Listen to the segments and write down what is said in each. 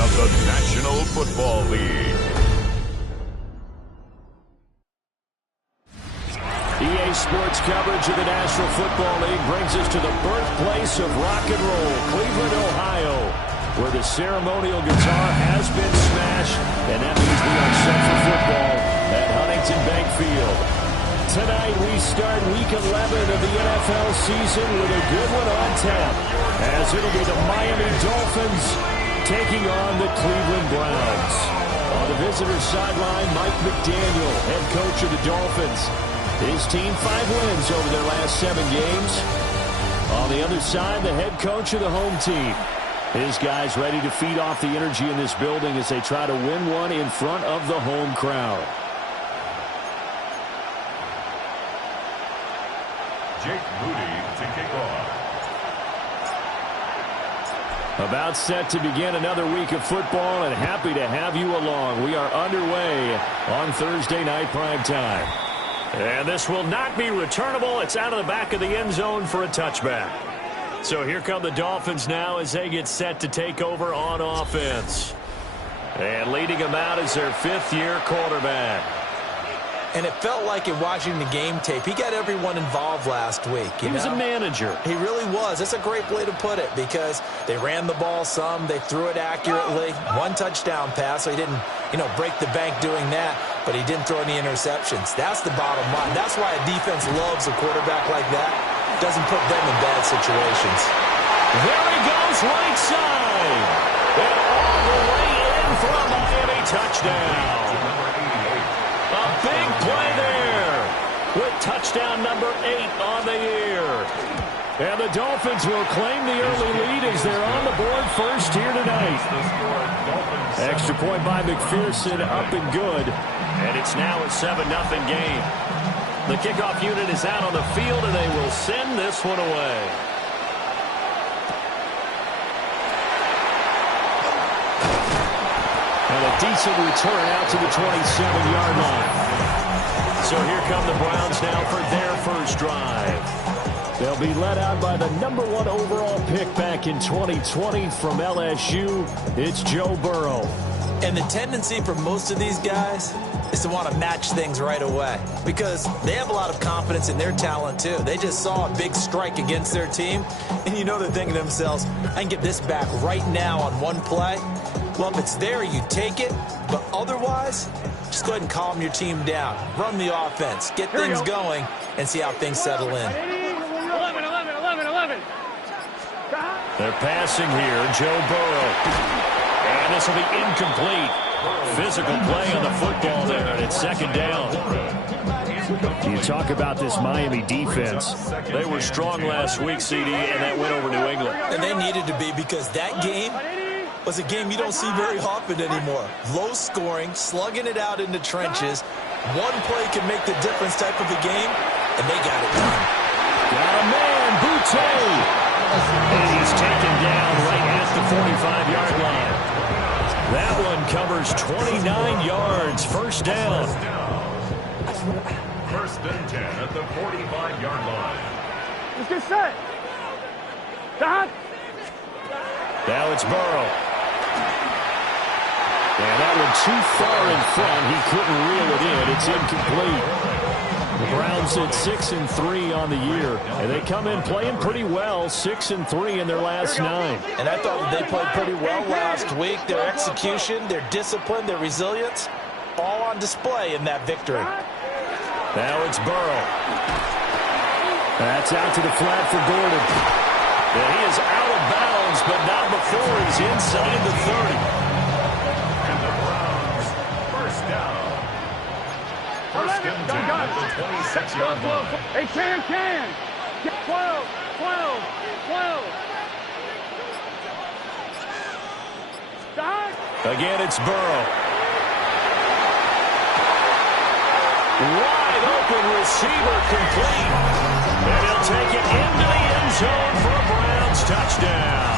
of the National Football League. EA Sports coverage of the National Football League brings us to the birthplace of rock and roll, Cleveland, Ohio, where the ceremonial guitar has been smashed, and that means we are set for football at Huntington Bank Field. Tonight we start Week 11 of the NFL season with a good one on tap, as it'll be the Miami Dolphins taking on the Cleveland Browns. On the visitor sideline, Mike McDaniel, head coach of the Dolphins. His team 5 wins over their last 7 games. On the other side, the head coach of the home team. His guys ready to feed off the energy in this building as they try to win one in front of the home crowd. Jake Moody to kick off. About set to begin another week of football, and happy to have you along. We are underway on Thursday night primetime. And this will not be returnable. It's out of the back of the end zone for a touchback. So here come the Dolphins now as they get set to take over on offense. And leading them out is their 5th-year quarterback. And it felt like in watching the game tape, he got everyone involved last week. He was a manager. He really was. That's a great way to put it, because they ran the ball some, they threw it accurately. 1 touchdown pass, so he didn't, break the bank doing that, but he didn't throw any interceptions. That's the bottom line. That's why a defense loves a quarterback like that. Doesn't put them in bad situations. There he goes, right side. And all the way in for a Miami touchdown. A big play there with touchdown number 8 on the year. And the Dolphins will claim the early lead as they're on the board first here tonight. Extra point by McPherson, up and good. And it's now a 7-0 game. The kickoff unit is out on the field, and they will send this one away. And a decent return out to the 27-yard line. So here come the Browns now for their first drive. They'll be led out by the number 1 overall pick back in 2020 from LSU. It's Joe Burrow. And the tendency for most of these guys is to want to match things right away, because they have a lot of confidence in their talent too. They just saw a big strike against their team, and they're thinking to themselves, I can get this back right now on one play. Well, if it's there, you take it, but otherwise, just go ahead and calm your team down. Run the offense, get things going, and see how things settle in. 11. They're passing here, Joe Burrow. And this will be incomplete. Physical play on the football there, and it's 2nd down. You talk about this Miami defense. They were strong last week, CD, and that went over New England. And they needed to be, because that game was a game you don't see very often anymore. Low scoring, slugging it out in the trenches. One play can make the difference type of a game, and they got it done. Got a man, Boutte. And he's taken down right at the 45-yard line. That one covers 29 yards. First down. 1st and 10 at the 45-yard line. Let's get set. Stop. Now it's Burrow. And that one too far in front. He couldn't reel it in. It's incomplete. The Browns at 6-3 on the year. And they come in playing pretty well, 6-3 in their last 9. And I thought they played pretty well last week. Their execution, their discipline, their resilience, all on display in that victory. Now it's Burrow. That's out to the flat for Gordon. And he is out of bounds, but not before he's inside the 30. And the Browns, first down. 1st and 10 at the 26-yard line. Hey, can. 12. Stop. Again, it's Burrow. Wide open receiver complete. And he'll take it into the end zone for a Browns touchdown.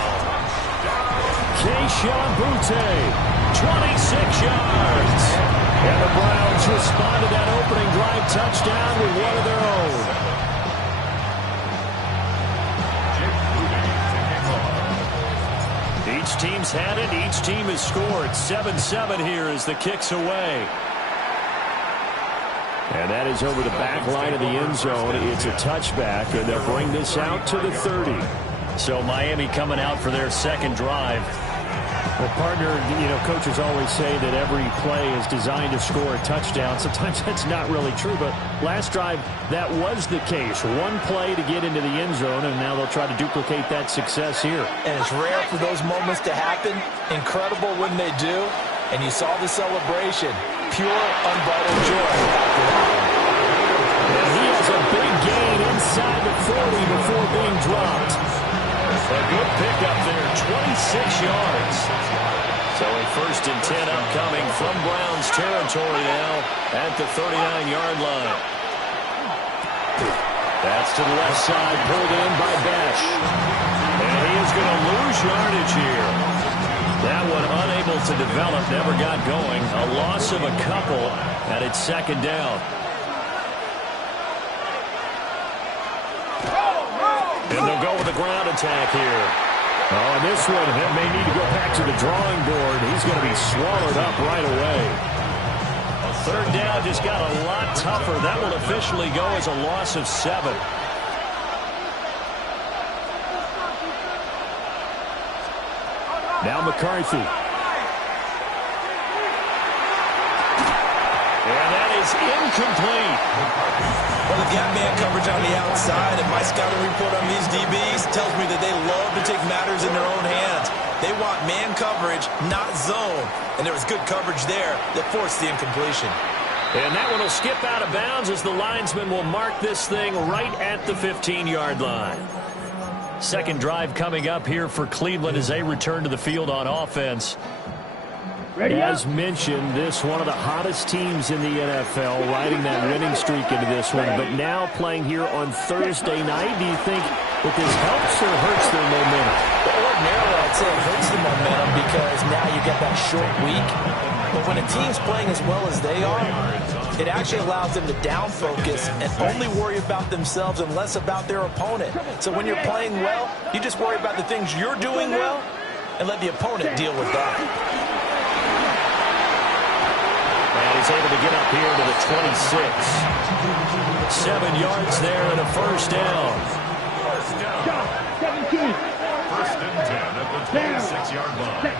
Kayshon Boutte, 26 yards. And the Browns respond to that opening drive touchdown with one of their own. He Each team's had it. Each team has scored. 7-7 here as the kick's away. And that is over the back line of the end zone. It's a touchback, and they'll bring this out to the 30. So Miami coming out for their second drive. Well, partner, coaches always say that every play is designed to score a touchdown. Sometimes that's not really true, but last drive, that was the case. One play to get into the end zone, and now they'll try to duplicate that success here. And it's rare for those moments to happen. Incredible when they do. And you saw the celebration. Pure, unbridled joy after that one. And he has a big gain inside the 40 before being dropped. A good pickup there, 26 yards. So a 1st and 10 upcoming from Browns territory now at the 39-yard line. That's to the left side, pulled in by Besh. And he is going to lose yardage here. That one unable to develop, never got going. A loss of a couple, and it's 2nd down. And they'll go with a ground attack here. Oh, and this one may need to go back to the drawing board. He's going to be swallowed up right away. 3rd down just got a lot tougher. That will officially go as a loss of 7. Now McCarthy. And that is incomplete. Well, they've got man coverage on the outside, and my scouting report on these DBs tells me that they love to take matters in their own hands. They want man coverage, not zone. And there was good coverage there that forced the incompletion. And that one will skip out of bounds as the linesman will mark this thing right at the 15-yard line. Second drive coming up here for Cleveland as they return to the field on offense. As mentioned, this one of the hottest teams in the NFL, riding that winning streak into this one, but now playing here on Thursday night. Do you think that this helps or hurts their momentum? Well, ordinarily, I'd say it hurts the momentum because now you get that short week. But when a team's playing as well as they are, it actually allows them to down focus and only worry about themselves and less about their opponent. So when you're playing well, you just worry about the things you're doing well and let the opponent deal with that. And he's able to get up here to the 26. 7 yards there and a 1st down. 17. 1st and 10 at the 26-yard line.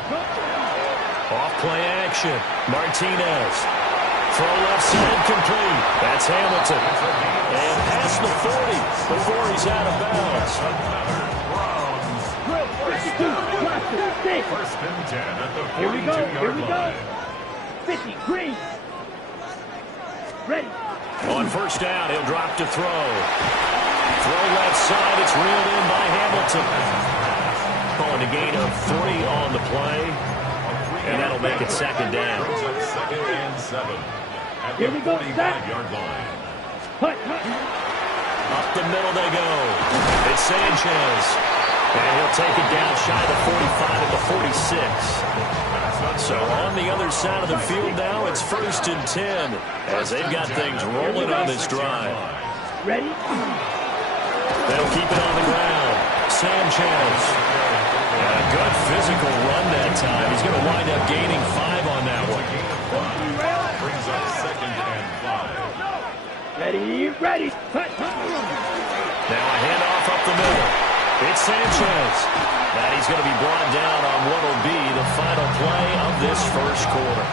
Off play action. Martinez. Throw left side complete. That's Hamilton. And past the 40 before he's out of bounds. 1st and 10 at the 42-yard line. 50, green. Ready. On 1st down, he'll drop to throw. Throw left side. It's reeled in by Hamilton. Calling a gain of 3 on the play. And that'll make it 2nd down. 2nd and 7 at the 45-yard line. Up the middle they go. It's Sanchez. And he'll take it down shy of the 45 at the 46. So on the other side of the field now, it's 1st and 10 as they've got things rolling on this drive. Ready? They'll keep it on the ground. Sanchez. And a good physical run that time. He's going to wind up gaining 5 on that one. Brings up 2nd and 5. Ready. Now a handoff up the middle. It's Sanchez. And he's going to be brought down on what will be the final play of this 1st quarter.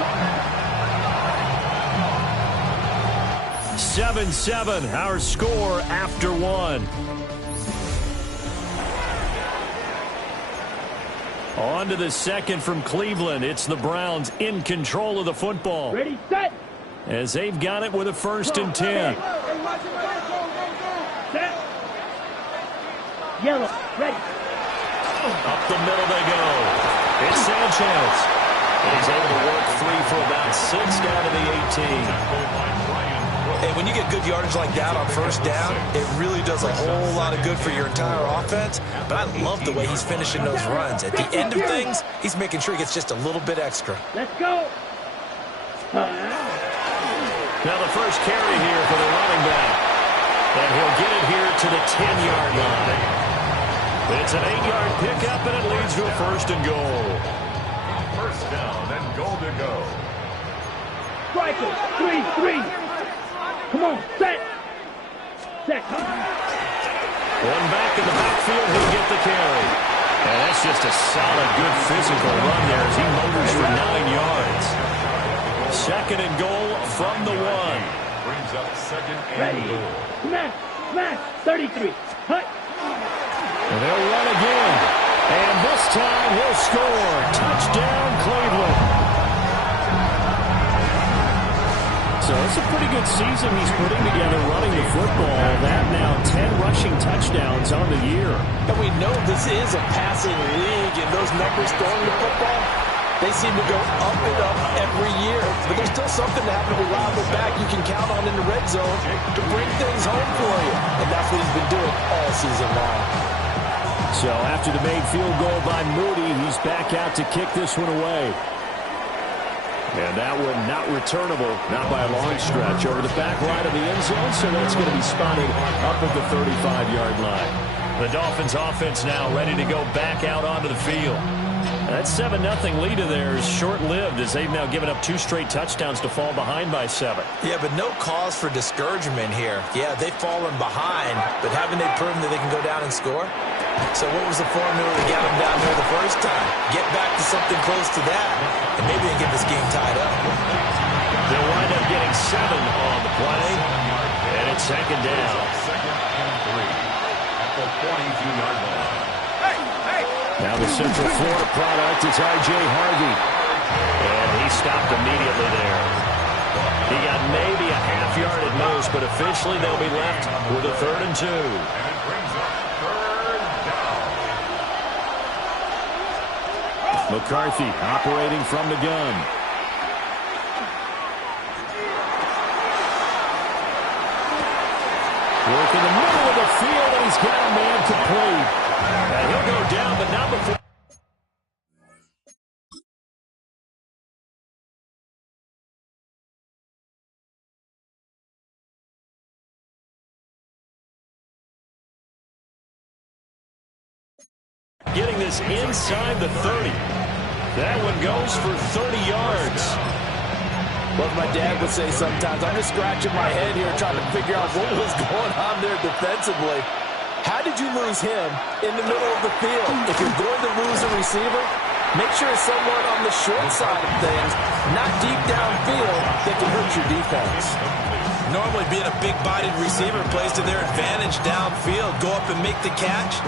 7-7, our score after 1. On to the 2nd from Cleveland. It's the Browns in control of the football. Ready, set. As they've got it with a 1st and 10. Set. Yellow, ready. Up the middle they go. It's Sanchez. And he's able to work 3 for about 6 down to the 18. And when you get good yardage like that on 1st down, it really does a whole lot of good for your entire offense. But I love the way he's finishing those runs. At the end of things, he's making sure he gets just a little bit extra. Let's go. Now the first carry here for the running back. And he'll get it here to the 10-yard line. It's an 8-yard pickup, and it leads to a 1st and goal. First down and goal to go. Striker, 3-3. Come on, set. Set. One back in the backfield, he'll get the carry. And that's just a solid, good physical run there as he motors for 9 yards. 2nd and goal from the 1. Brings up 2nd and Ready. goal. Smash, smash. 33. Hut. And they'll run again. And this time he'll score. Touchdown, Cleveland. So it's a pretty good season he's putting together running the football. That now 10 rushing touchdowns on the year. And we know this is a passing league, and those numbers throwing the football, they seem to go up and up every year. But there's still something to happen to reliable back you can count on in the red zone to bring things home for you. And that's what he's been doing all season long. So after the made field goal by Moody, he's back out to kick this one away. And that one not returnable, not by a long stretch, over the back line of the end zone, so that's going to be spotted up at the 35-yard line. The Dolphins offense now ready to go back out onto the field. That 7-0 lead of theirs short-lived as they've now given up 2 straight touchdowns to fall behind by 7. Yeah, but no cause for discouragement here. Yeah, they've fallen behind, but haven't they proven that they can go down and score? So what was the formula that got them down there the first time? Get back to something close to that, and maybe they can get this game tied up. They'll wind up getting 7 on the play, and it's 2nd down. 2nd and 3 at the 42-yard line. Now the Central Florida product is R.J. Harvey. And he stopped immediately there. He got maybe a half yard at most, but officially they'll be left with a 3rd and 2. And it brings up 3rd down. McCarthy operating from the gun. Work in the middle of the field, and he's got a man complete. And he'll go down, but not before. Getting this inside the 30. That one goes for 30 yards. Well, my dad would say sometimes, I'm just scratching my head here trying to figure out what was going on there defensively. How did you lose him in the middle of the field? If you're going to lose a receiver, make sure it's someone on the short side of things, not deep downfield, that can hurt your defense. Normally being a big-bodied receiver plays to their advantage downfield. Go up and make the catch,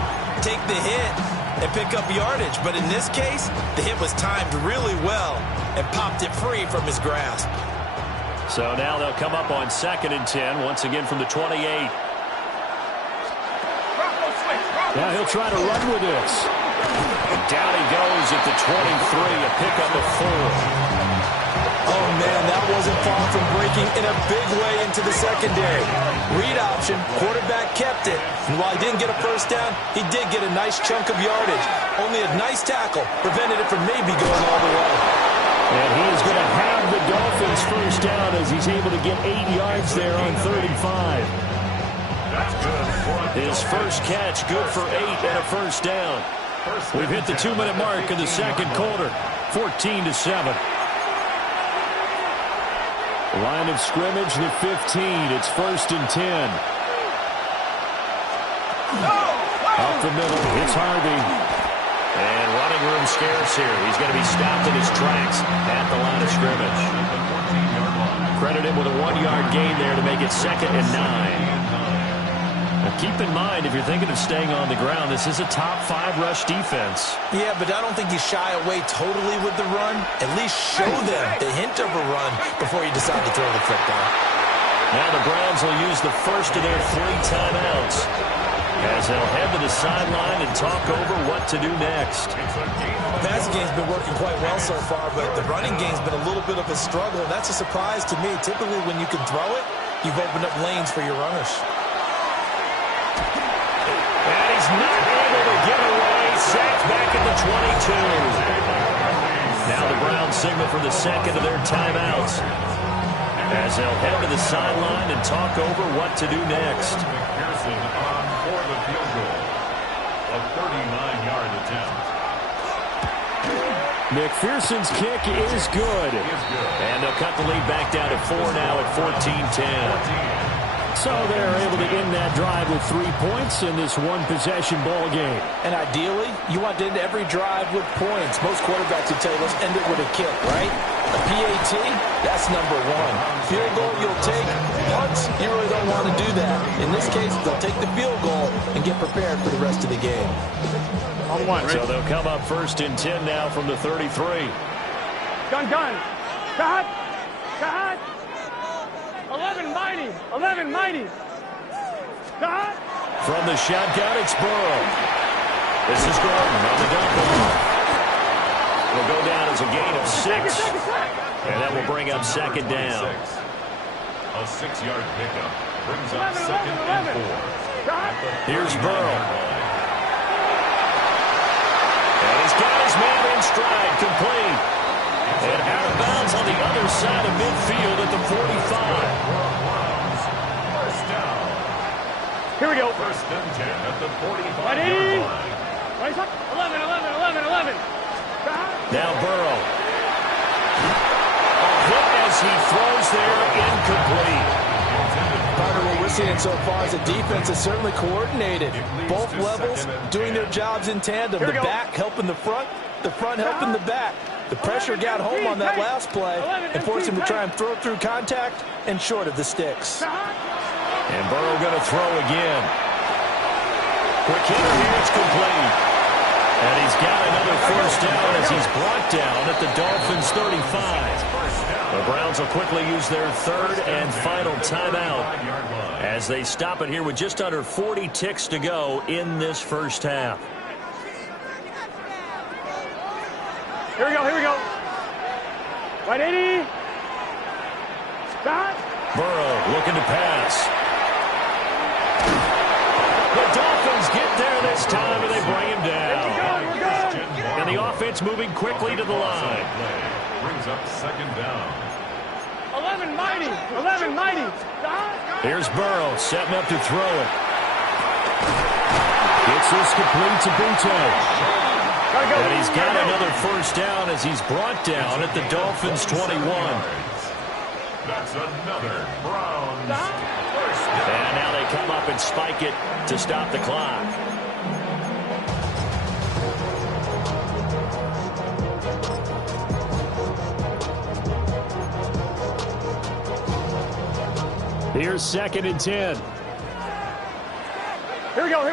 take the hit, and pick up yardage. But in this case, the hit was timed really well and popped it free from his grasp. So now they'll come up on 2nd and 10, once again from the 28. Now he'll try to run with this. Down he goes at the 23, a pickup of 4. Oh, man, that wasn't far from breaking in a big way into the secondary. Read option, quarterback kept it. And while he didn't get a first down, he did get a nice chunk of yardage. Only a nice tackle prevented it from maybe going all the way. And he is going to have the Dolphins first down as he's able to get 8 yards there on 3rd and 5. That's good. His first catch, good for 8 and a first down. We've hit the 2-minute mark in the second quarter, 14-7. Line of scrimmage, the 15. It's 1st and 10. Up the middle, it's Harvey. And running room scarce here. He's going to be stopped in his tracks at the line of scrimmage. Credit him with a 1-yard gain there to make it 2nd and 9. Now keep in mind, if you're thinking of staying on the ground, this is a top 5 rush defense. Yeah, but I don't think you shy away totally with the run. At least show them the hint of a run before you decide to throw the football. Now the Browns will use the first of their 3 timeouts as they'll head to the sideline and talk over what to do next. The passing game's been working quite well so far, but the running game's been a little bit of a struggle, and that's a surprise to me. Typically, when you can throw it, you've opened up lanes for your runners. And he's not able to get away. Sacked back at the 22. Now the Browns signal for the second of their timeouts as they'll head to the sideline and talk over what to do next. McPherson on for the field goal. A McPherson's kick is good. And they'll cut the lead back down to 4 now at 14-10. So they're able to end that drive with 3 points in this one-possession ball game. And ideally, you want to end every drive with points. Most quarterbacks would tell you, let's end it with a kick, right? A PAT, that's number one. Field goal you'll take. Punts, you really don't want to do that. In this case, they'll take the field goal and get prepared for the rest of the game. On one, right? So they'll come up 1st and 10 now from the 33. Gun. Cut. 11 mighty. Cut. From the shotgun, it's Burrow. This is Gordon on the dump off. Will go down as a gain of 6. And that will bring up 2nd down. A 6-yard pickup brings up 2nd and 4. Here's Burrow. And he's got his man in stride, complete. And out of bounds on the other side of midfield at the 45. Here we go. 1st and 10 at the 45-yard Ready? line. 11. Now Burrow. A hit as he throws there, incomplete. Partner, what we're seeing so far is the defense is certainly coordinated. Both levels doing their jobs in tandem. The back helping the front helping the back. The pressure got home on that last play and forced him to try and throw through contact and short of the sticks. And Burrow going to throw again. Quick hitter here, it's complete. And he's got another 1st down as he's brought down at the Dolphins' 35. The Browns will quickly use their 3rd and final timeout as they stop it here with just under 40 ticks to go in this 1st half. Here we go. Right 80. Stop. Burrow looking to pass. The Dolphins get there this time, and they bring him down. We're good. And the offense moving quickly to the line. Brings up 2nd down. 11 mighty. Stop. Here's Burrow setting up to throw it. Gets this complete to Butte. And he's got another 1st down as he's brought down at the Dolphins' 21. That's another Browns 1st down. And now they come up and spike it to stop the clock. Here's 2nd and 10. Here we go.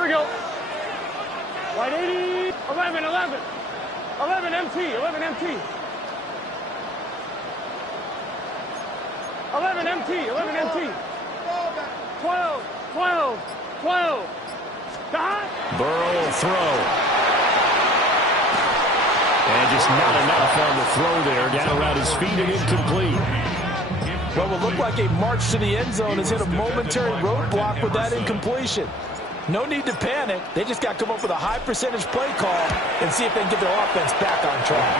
Right 80. 11 MT. 11 MT. Twelve. Stop. Burrow will throw. And just not enough on the throw there. Down around his feet and incomplete. What will look like a march to the end zone has hit a momentary roadblock with that incompletion. No need to panic. They just got to come up with a high percentage play call and see if they can get their offense back on track.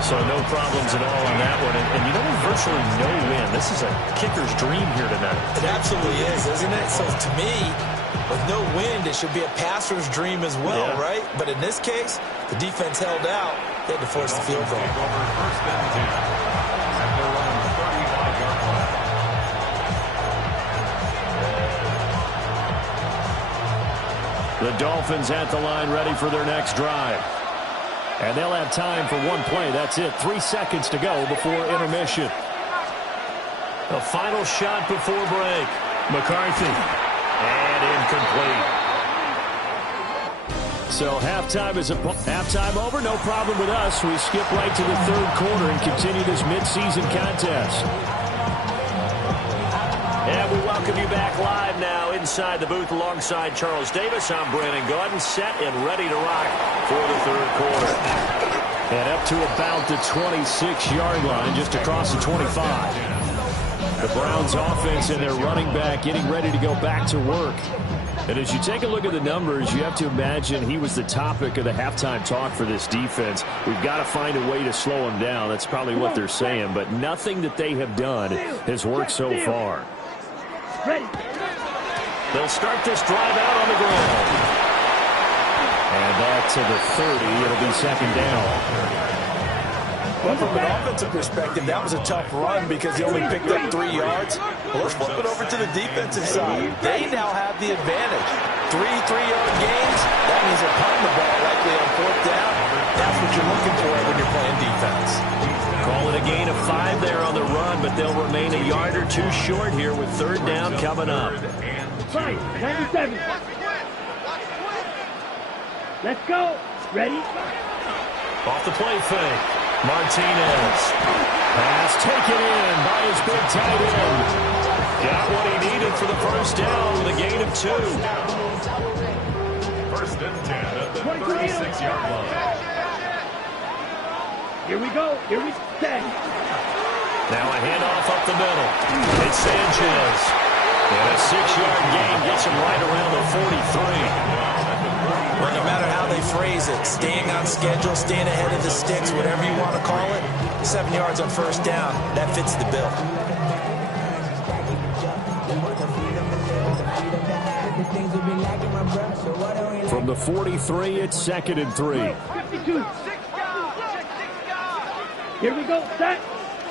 So no problems at all on that one. And you know, virtually no win. This is a kicker's dream here tonight. It absolutely is, isn't it? So to me, with no wind, it should be a passer's dream as well, right? But in this case, the defense held out. They had to force the field goal. 1st and 10 at their own 35-yard line. The Dolphins at the line ready for their next drive. And they'll have time for one play. That's it. 3 seconds to go before intermission. The final shot before break. McCarthy. And incomplete. So halftime over. No problem with us. We skip right to the 3rd quarter and continue this midseason contest. And we welcome you back live now inside the booth alongside Charles Davis. I'm Brandon Gaudin, set and ready to rock for the 3rd quarter. And up to about the 26-yard line, just across the 25. The Browns offense and their running back getting ready to go back to work. And as you take a look at the numbers, you have to imagine he was the topic of the halftime talk for this defense. We've got to find a way to slow him down. That's probably what they're saying. But nothing that they have done has worked so far. Ready. They'll start this drive out on the ground. And back to the 30. It'll be second down. Well, from an offensive perspective, that was a tough run because he only picked up 3 yards. Well, let's flip it over to the defensive side. They now have the advantage. 3 3-yard gains. That means they're punting the ball likely on 4th down. That's what you're looking for when you're playing defense. Call it a gain of 5 there on the run, but they'll remain a yard or 2 short here with 3rd down coming up. 97. Let's go. Ready? Off the play fake. Martinez. Pass taken in by his big tight end. Got what he needed for the first down with a gain of 2. 1st and 10 at the 36-yard line. Here we go. Here we stand. Now a handoff up the middle. It's Sanchez. And a 6-yard gain gets him right around the 43. Well, no matter how they phrase it, staying on schedule, staying ahead of the sticks, whatever you want to call it, 7 yards on 1st down, that fits the bill. From the 43, it's 2nd and 3. 52. Here we go. Set.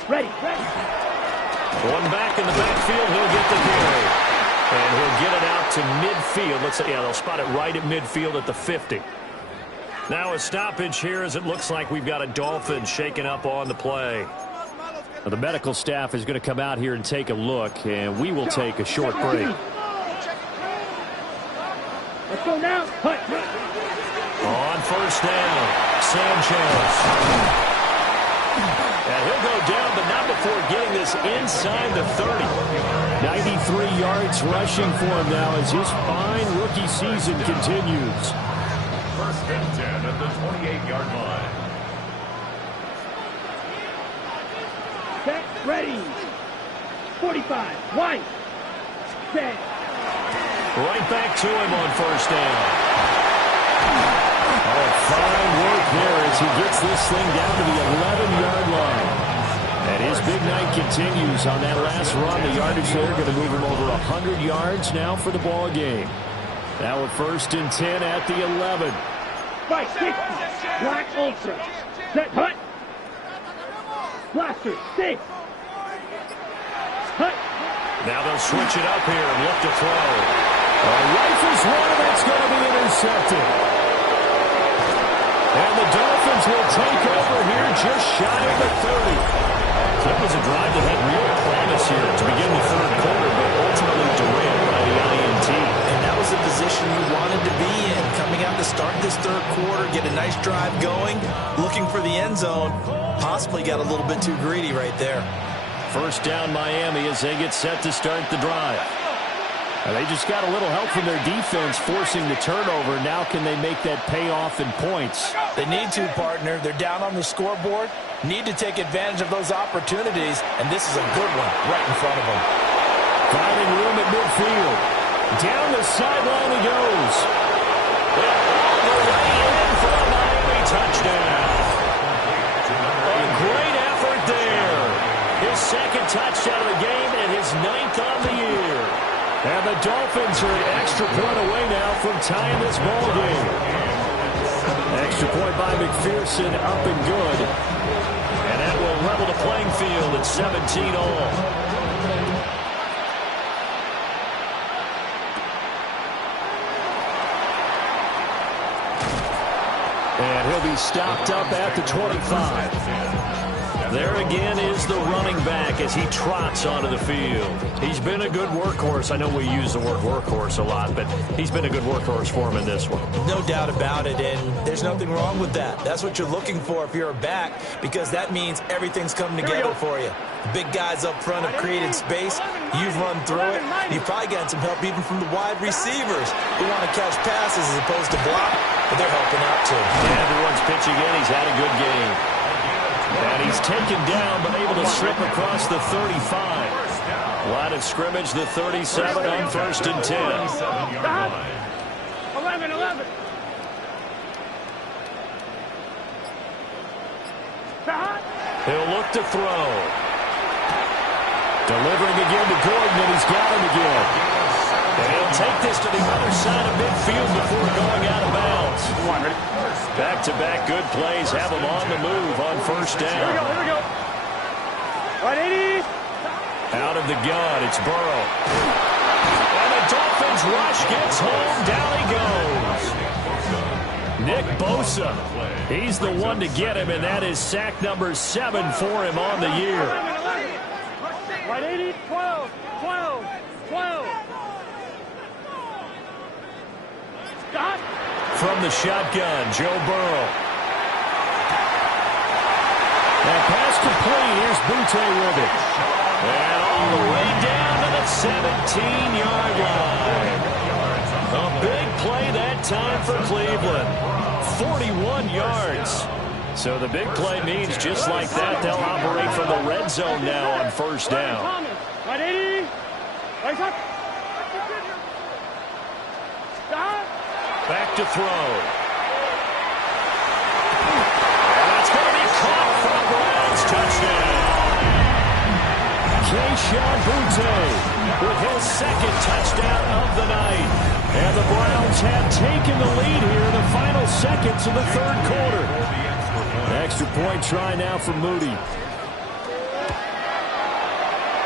Ready. One back in the backfield, he'll get the carry. And he'll get it out to midfield. Let's say, yeah, they'll spot it right at midfield at the 50. Now a stoppage here as it looks like we've got a Dolphin shaken up on the play. Now, the medical staff is going to come out here and take a look, and we will take a short break. Let's go now. On 1st down, Sanchez. And he'll go down, but not before getting this inside the 30. 93 yards rushing for him now as his fine rookie season continues. 1st and 10 at the 28-yard line. Set. Ready. 45. Wide. Set. Right back to him on 1st down. Oh, fine work there as he gets this thing down to the 11-yard line. And his big night continues on that last run. The yardage there going to move him over 100 yards now for the ball game. Now a 1st and 10 at the 11. Right. 60. Black Ultra. Set. Hut. Blaster. 6. Hut. Now they'll switch it up here and look to throw. Rifles one, that's going to be intercepted. And the Dolphins will take over here just shy of the 30. That was a drive that had real promise here to begin the 3rd quarter, but ultimately derailed by the INT. And that was the position you wanted to be in. Coming out to start this 3rd quarter, get a nice drive going, looking for the end zone. Possibly got a little bit too greedy right there. 1st down Miami as they get set to start the drive. They just got a little help from their defense forcing the turnover. Now can they make that pay off in points? They need to, partner. They're down on the scoreboard. Need to take advantage of those opportunities, and this is a good one right in front of them. Finding room at midfield. Down the sideline he goes. All the way in for a Miami touchdown. A great effort there. His 2nd touchdown of the game and his 9th on the year. And the Dolphins are an extra point away now from tying this ball game. Extra point by McPherson, up and good. And that will level the playing field at 17 all. And he'll be stopped up at the 25. There again is the running back as he trots onto the field. He's been a good workhorse. I know we use the word workhorse a lot, but he's been a good workhorse for him in this one. No doubt about it, and there's nothing wrong with that. That's what you're looking for if you're a back, because that means everything's coming together for you. Big guys up front have created space. You've run through it. You've probably gotten some help even from the wide receivers who want to catch passes as opposed to block, but they're helping out too. Yeah, everyone's pitching in. He's had a good game. And he's taken down, but able to slip across the 35. Line of scrimmage, the 37 on 1st and 10. 11. He'll look to throw. Delivering again to Gordon, and he's got him again. And he'll take this to the other side of midfield before going out of bounds. Back-to-back good plays have him on the move on first down. Here we go. Right, 80. Out of the gun, it's Burrow. And the Dolphins rush gets home. Down he goes. Nick Bosa. He's the one to get him, and that is sack number 7 for him on the year. Right, 80. 12. Stop. From the shotgun, Joe Burrow. And pass complete. Here's Butte with it. And all the way down to the 17-yard line. A big play that time for Cleveland. 41 yards. So the big play means just like that, they'll operate from the red zone now on first down. Right, 80. Right, up. Stop. Back to throw. And that's going to be caught for a Browns touchdown. Kayshon Boutte with his second touchdown of the night. And the Browns have taken the lead here in the final seconds of the third quarter. Extra point try now for Moody.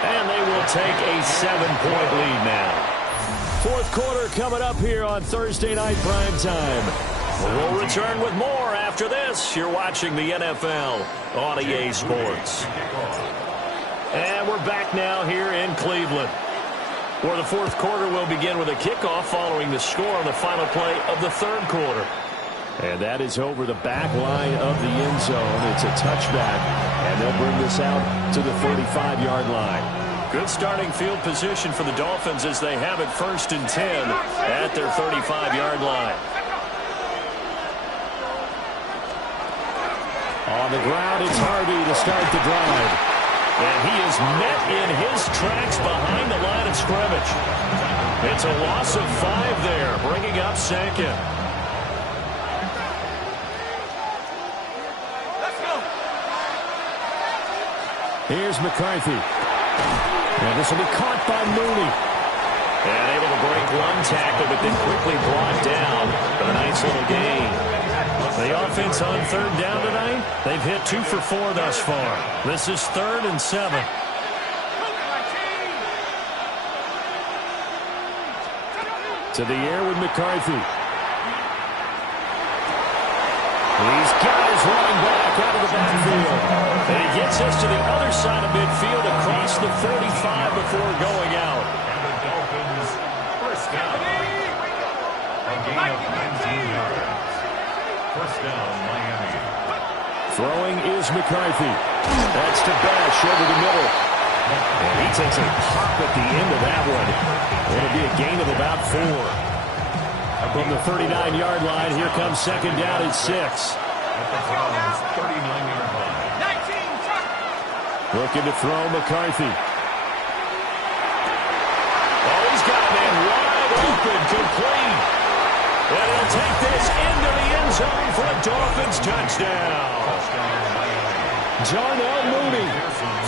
And they will take a 7-point lead now. Fourth quarter coming up here on Thursday Night Primetime. We'll return with more after this. You're watching the NFL on EA Sports. And we're back now here in Cleveland, where the fourth quarter will begin with a kickoff following the score on the final play of the third quarter. And that is over the back line of the end zone. It's a touchback, and they'll bring this out to the 35-yard line. Good starting field position for the Dolphins as they have it 1st and 10 at their 35-yard line. On the ground, it's Harvey to start the drive. And he is met in his tracks behind the line of scrimmage. It's a loss of 5 there, bringing up second. Let's go. Here's McCarthy. And this will be caught by Mooney. And able to break one tackle, but then quickly brought down. But a nice little gain. The offense on third down tonight, they've hit 2 for 4 thus far. This is 3rd and 7. To the air with McCarthy. He's got his running back out of the backfield. And he gets us to the other side of midfield across the 35 before going out. And the Dolphins first down. A gain of 19 yards. First down, Miami. Throwing is McCarthy. That's to Bash over the middle. And he takes a pop at the end of that one. It'll be a gain of about 4. From the 39-yard line, here comes second down at 6. At the Browns' 39-yard line. Looking to throw McCarthy. Oh, he's got a man wide open, complete. And he'll take this into the end zone for a Dolphins touchdown. Darnell Mooney,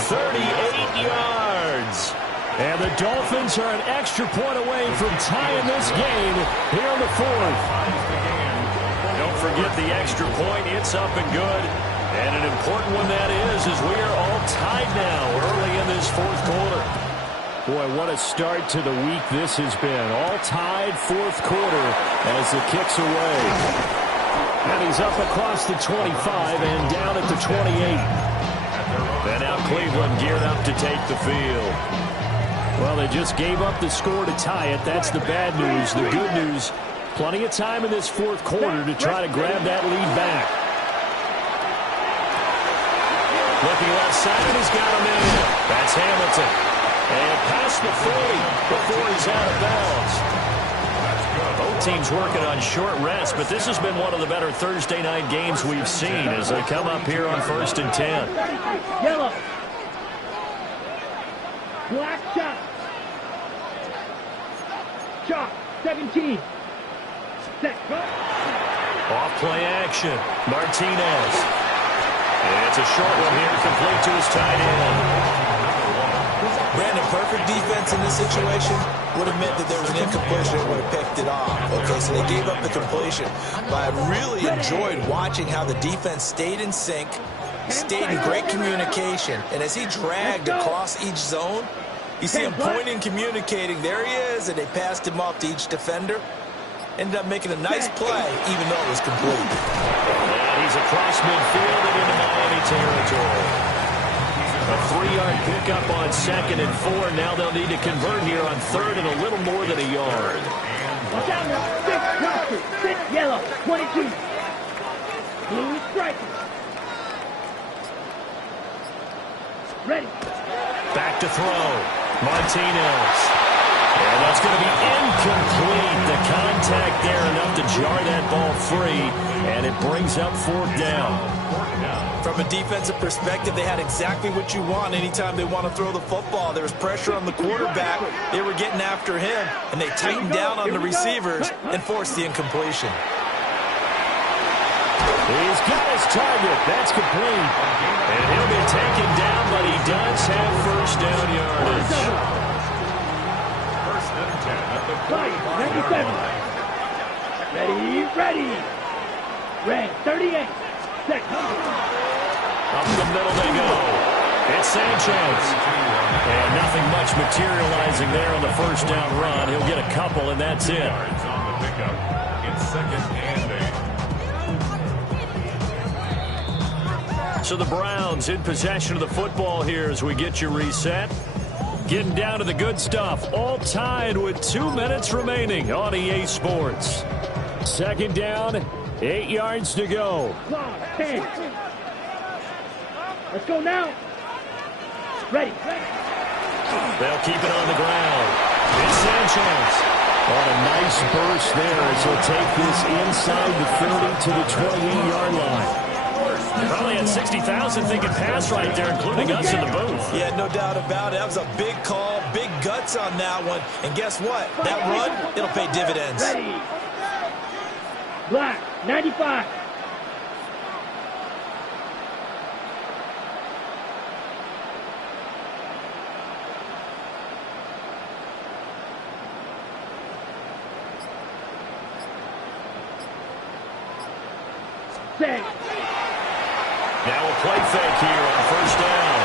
38 yards. And the Dolphins are an extra point away from tying this game here in the fourth. Don't forget the extra point. It's up and good. And an important one that is as we are all tied now early in this fourth quarter. Boy, what a start to the week this has been. All tied fourth quarter as the kick's away. And he's up across the 25 and down at the 28. And now Cleveland geared up to take the field. Well, they just gave up the score to tie it. That's the bad news. The good news, plenty of time in this fourth quarter to try to grab that lead back. Looking left side, and he's got him in. That's Hamilton. And past the 40 before he's out of bounds. Both teams working on short rest, but this has been one of the better Thursday night games we've seen as they come up here on 1st and 10. Yellow. Black shot. Shot. 17. Set. Go. Off play action. Martinez. And it's a short one here, complete to his tight end. Brandon, perfect defense in this situation would have meant that there was an incompletion and would have picked it off. Okay, so they gave up the completion. But I really enjoyed watching how the defense stayed in sync, stayed in great communication. And as he dragged across each zone, you see him pointing, communicating. There he is, and they passed him off to each defender. Ended up making a nice play, even though it was complete. And he's across midfield and into Miami territory. A 3-yard pickup on 2nd and 4. Now they'll need to convert here on 3rd and a little more than a yard. Watch out now. 6 roster. 6 yellow. 22. Blue striker. Ready. Back to throw. Martinez. And that's going to be incomplete. The contact there enough to jar that ball free. And it brings up 4th down. From a defensive perspective, they had exactly what you want anytime they want to throw the football. There was pressure on the quarterback. They were getting after him, and they tightened down on the receivers and forced the incompletion. He's got his target. That's complete. And he'll be taken down, but he does have 1st down yardage. 1st and 10 at the 97. Ready. Red, 38. Up the middle they go. It's Sanchez. And nothing much materializing there on the 1st down run. He'll get a couple, and that's it. yards on the pickup. It's 2nd and 8. So the Browns in possession of the football here as we get you reset. Getting down to the good stuff. All tied with 2 minutes remaining on EA Sports. 2nd down, 8 yards to go. 10. Let's go now. Ready. They'll keep it on the ground. It's Sanchez. On a nice burst there as he'll take this inside the 30 to the 28-yard line. Probably had 60,000 thinking pass right there, including us in the booth. Yeah, no doubt about it. That was a big call, big guts on that one. And guess what? That run, it'll pay dividends. Ready. Black, 95. Now a play fake here on 1st down.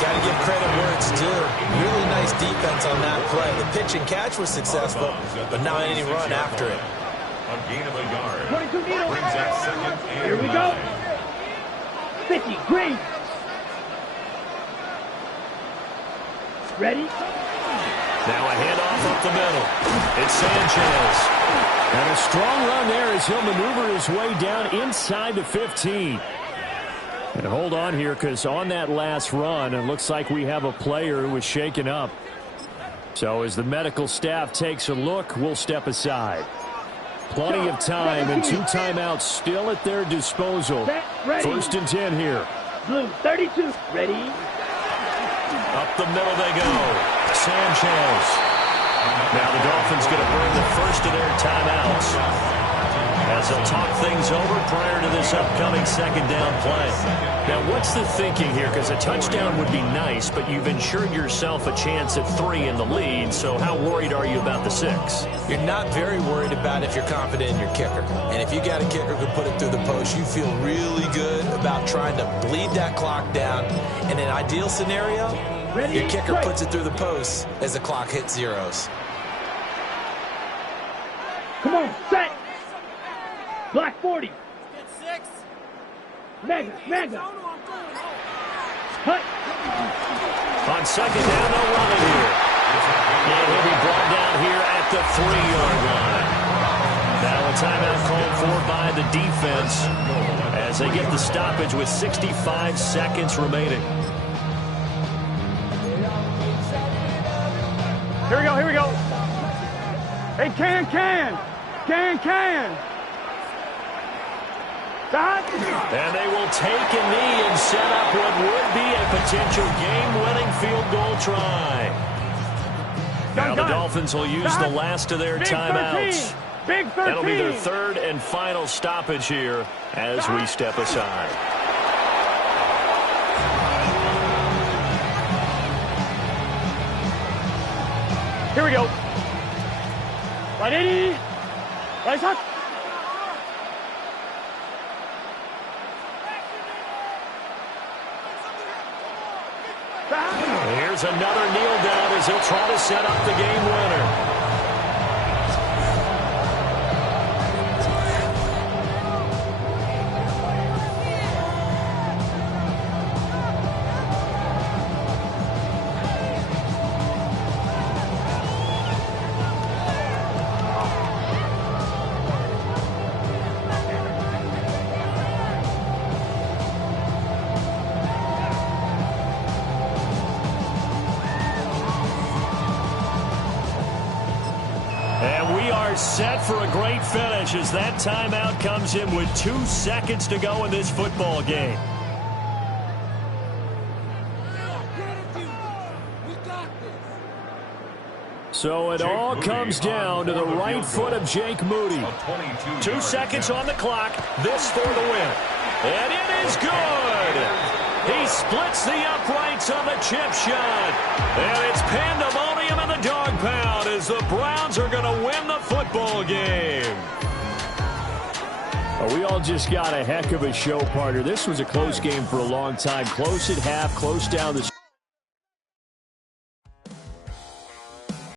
Got to give credit where it's due. Really nice defense on that play. The pitch and catch was successful, but now any run after it. A gain of a yard. 22 needle. Brings that 2nd and Here we go. 50, green. Ready? Now a handoff up the middle. It's Sanchez. And a strong run there as he'll maneuver his way down inside the 15. And hold on here, because on that last run, it looks like we have a player who was shaken up. So as the medical staff takes a look, we'll step aside. Plenty of time and 2 timeouts still at their disposal. 1st and 10 here. Blue, 32. Ready? Up the middle they go. Sanchez. Now the Dolphins going to bring the first of their timeouts as they'll talk things over prior to this upcoming 2nd down play. Now what's the thinking here? Because a touchdown would be nice, but you've ensured yourself a chance at 3 in the lead, so how worried are you about the 6? You're not very worried about it if you're confident in your kicker. And if you got a kicker who can put it through the post, you feel really good about trying to bleed that clock down. In an ideal scenario, your kicker puts it through the post as the clock hits zeros. Come on, set. Black 40. Mega. Hut. On 2nd down, no running here. And he'll be brought down here at the 3-yard line. Now a timeout called for by the defense as they get the stoppage with 65 seconds remaining. Here we go. Hey, can. And they will take a knee and set up what would be a potential game-winning field goal try. Now the Dolphins will use the last of their timeouts. Big 13. That'll be their 3rd and final stoppage here as we step aside. Here we go. Right 80. Right shot. Here's another kneel down as he'll try to set up the game winner. And we are set for a great finish as that timeout comes in with 2 seconds to go in this football game. So it all comes down to the right foot of Jake Moody. 2 seconds on the clock. This for the win. And it is good. He splits the uprights on the chip shot. And it's pandemonium in the dog pound as the Browns are going to win the football game. We all just got a heck of a show, partner. This was a close game for a long time. Close at half, close down the